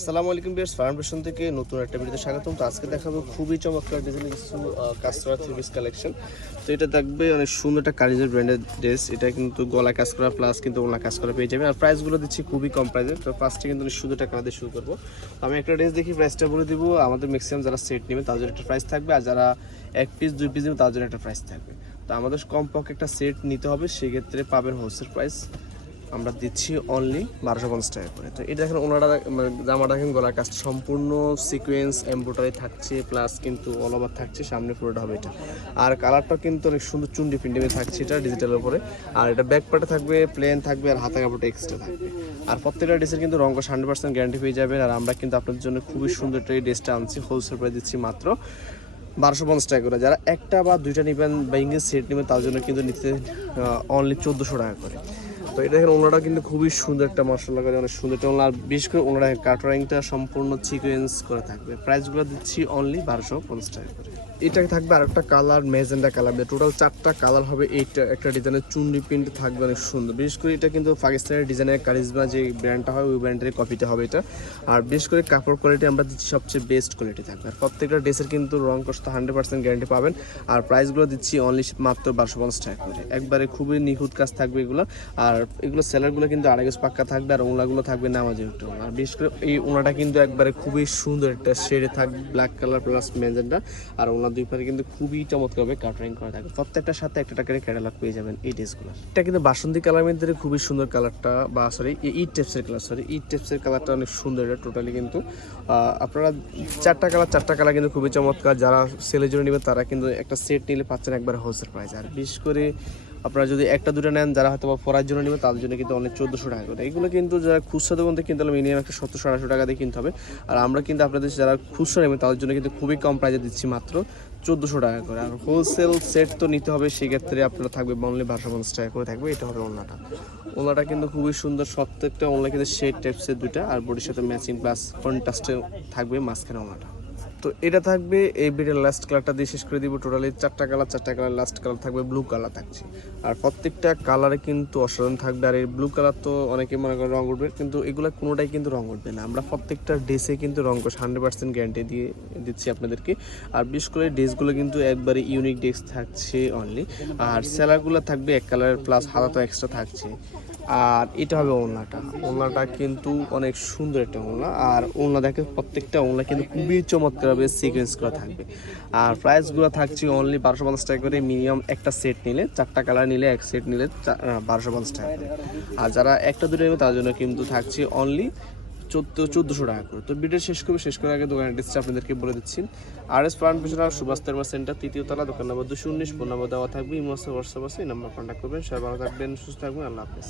আসসালামু আলাইকুম বিয়ার্স ফাউন্ডেশন থেকে নতুন একটা ভিডিওতে স্বাগতম। তো আজকে দেখাবো খুবই চমৎকার ডিজাইনের কিছু কাস্টমার থ্রি কালেকশন তো এটা থাকবে অনেক সুন্দর একটা কারিজের ব্র্যান্ডের ড্রেস এটা কিন্তু গলা কাজ করা প্লাস কিন্তু ওলা কাজ করা পেয়ে যাবে আর প্রাইসগুলো দিচ্ছি খুবই কম প্রাইসে তো ফার্স্টে কিন্তু অনেক সুন্দর টাকা দিয়ে শুরু করব। আমি একটা ড্রেস দেখি প্রাইসটা বলে দিব। আমাদের ম্যাক্সিমাম যারা সেট নেবে, তাদের একটা প্রাইস থাকবে। আর যারা এক পিস দুই পিস নেবে, তাদের একটা প্রাইস থাকবে। তো আমাদের কমপক্ষে একটা সেট নিতে হবে। সেক্ষেত্রে পাবেন হোলসেল প্রাইস আমরা দিচ্ছি অনলি বারোশো পঞ্চাশ টাকা করে। তো এটা দেখেন ওনারা মানে জামাটা দেখেন, গলার কাজ সম্পূর্ণ সিকোয়েন্স এমব্রয়ডারি থাকছে প্লাস কিন্তু অল ওভার থাকছে, সামনে পুরোটা হবে এটা। আর কালারটা কিন্তু অনেক সুন্দর চুন্ডি প্রিন্টিংয়ে থাকছে এটা ডিজিটালের উপরে। আর এটা ব্যাক পার্টে থাকবে প্লেন থাকবে, আর হাতা কাপড়টা এক্সট্রা থাকবে। আর প্রত্যেকটা ড্রেসের কিন্তু রঙ হান্ড্রেড পার্সেন্ট গ্যারান্টি পেয়ে যাবেন। আর আমরা কিন্তু আপনাদের জন্য খুবই সুন্দর একটা এই ড্রেসটা আনছি হোলসেল প্রাইস দিচ্ছি মাত্র বারোশো পঞ্চাশ টাকা করে। যারা একটা বা দুইটা নেবেন বা ইংলিশ সেট নেবেন, তার জন্য কিন্তু নিতে অনলি চোদ্দোশো টাকা করে। তো এটা দেখেন ওনারা কিন্তু খুবই সুন্দর একটা মশলা করে অনেক সুন্দর একটা আর বিশেষ করে ওনারা কাটারিংটা সম্পূর্ণ সিকোয়েন্স করে থাকবে। প্রাইসগুলো দিচ্ছি অনলি বারোশো পঞ্চাশ টাকা করে। এটা থাকবে আর একটা কালার মেজেন্ডা কালার। টোটাল চারটা কালার হবে এইটা, একটা ডিজাইনের চুন্ডি প্রিন্ট থাকবে অনেক সুন্দর। বিশেষ করে এটা কিন্তু পাকিস্তানের ডিজাইনের কারিজমা যে ব্র্যান্ডটা হয়, ওই ব্র্যান্ডের কপিটা হবে এটা। আর বিশেষ করে কাপড় কোয়ালিটি আমরা দিচ্ছি সবচেয়ে বেস্ট কোয়ালিটি থাকবে। আর প্রত্যেকটা ড্রেসের কিন্তু রং কষ্ট হান্ড্রেড পার্সেন্ট গ্যারান্টি পাবেন। আর প্রাইসগুলো দিচ্ছি অনলি মাত্র বারোশো পঞ্চাশ টাকা করে। একবারে খুবই নিখুঁত কাজ থাকবে এগুলো। আর এগুলো সেলারগুলো কিন্তু আড়াই গজ পাক্কা থাকবে আর ওনাগুলো থাকবে নামাজের একটু আর বিশেষ করে এই ওনাটা কিন্তু একবারে খুবই সুন্দর একটা শেডে থাকবে ব্ল্যাক কালার প্লাস মেজেন্ডা আর ওনার দুই পারে কিন্তু খুবই চমৎকারভাবে কাটারিং করা থাকবে প্রত্যেকটার সাথে একটা টাকারে ক্যাটালগ পেয়ে যাবেন এই ড্রেসগুলো। এটা কিন্তু বাসন্তী কালার মধ্যে খুবই সুন্দর কালারটা বা সরি ই টেপসের কালার সরি ইট টেপসের কালারটা অনেক সুন্দর, এটা টোটালি কিন্তু আপনারা চারটা কালার চারটা কালার কিন্তু খুবই চমৎকার, যারা সেলের জন্য নেবেন তারা কিন্তু একটা সেট নিলে পাচ্ছেন একবার হোলসেল প্রাইস আর বিশেষ করে আপনারা যদি একটা দুটো নেন, যারা হয়তো বা পড়ার জন্য নেবেন তাদের জন্য কিন্তু অনেক চোদ্দোশো টাকা করে। এগুলো কিন্তু যারা খুচরা দোকান থেকে কিনতে হলে মিনিমাম একটা সত্তরশো আড়াইশো টাকা দিয়ে কিনতে হবে। আর আমরা কিন্তু আপনাদের যারা খুচরা নেবেন, তাদের জন্য কিন্তু খুবই কম প্রাইসে দিচ্ছি মাত্র চোদ্দোশো টাকা করে। আর হোলসেল সেট তো নিতে হবে, সেক্ষেত্রে আপনারা থাকবে অনলি বারোশো পঞ্চাশ টাকা করে থাকবে, এটা হবে ওনাটা ওনাটা কিন্তু খুবই সুন্দর প্রত্যেকটা ওনলা কিন্তু শেড টাইপসের দুইটা, আর বডির সাথে ম্যাচিং প্লাস কন্ট্রাস্টে থাকবে মাঝখানে ওনাটা তো এটা থাকবে, এই বিটের লাস্ট কালারটা দিয়ে শেষ করে দিব টোটালি চারটা কালার চারটা কালার লাস্ট কালার থাকবে ব্লু কালার থাকছে। আর প্রত্যেকটা কালারে কিন্তু অসাধারণ থাকবে, আর এই ব্লু কালার তো অনেকে মনে করে রঙ উঠবে, কিন্তু এগুলো কোনোটাই কিন্তু রঙ উঠবে না। আমরা প্রত্যেকটা ড্রেসে কিন্তু রঙ করছি হান্ড্রেড পার্সেন্ট গ্যারান্টি দিয়ে দিচ্ছি আপনাদেরকে। আর বিশেষ করে ড্রেসগুলো কিন্তু একবারে ইউনিক ড্রেস থাকছে অনলি আর সেলারগুলো থাকবে এক কালারের প্লাস হাতা তো এক্সট্রা থাকছে। আর এটা হবে ওলনাটা ওলনাটা কিন্তু অনেক সুন্দর একটা ওলনা আর ওলনা দেখে প্রত্যেকটা ওলনা কিন্তু খুবই চমৎকারভাবে সিকোয়েন্স করা থাকবে। আর প্রাইসগুলো থাকছে অনলি বারোশো পঞ্চাশ টাকা করে মিনিমাম একটা সেট নিলে, চারটা কালার নিলে এক সেট নিলে বারোশো পঞ্চাশ টাকা করে। আর যারা একটা দুটো নেবে, তার জন্য কিন্তু থাকছে অনলি চোদ্দ চোদ্দোশো টাকা করে। তো ভিডিও শেষ করবে, শেষ করার আগে দোকানের অ্যাড্রেসটা আপনাদেরকে বলে দিচ্ছি। আর এস প্রাণ পেছনা সুভাষ তেরমা সেন্টার তৃতীয় তলা, দোকান নম্বর দুশো উনিশ, ফোন নম্বর দেওয়া থাকবে ইমোসে হোয়াটসঅ্যাপ আছে, এই নাম্বার কন্ট্যাক্ট করবেন। সবাই ভালো থাকবেন, সুস্থ থাকবেন, আল্লাহ হাফেজ।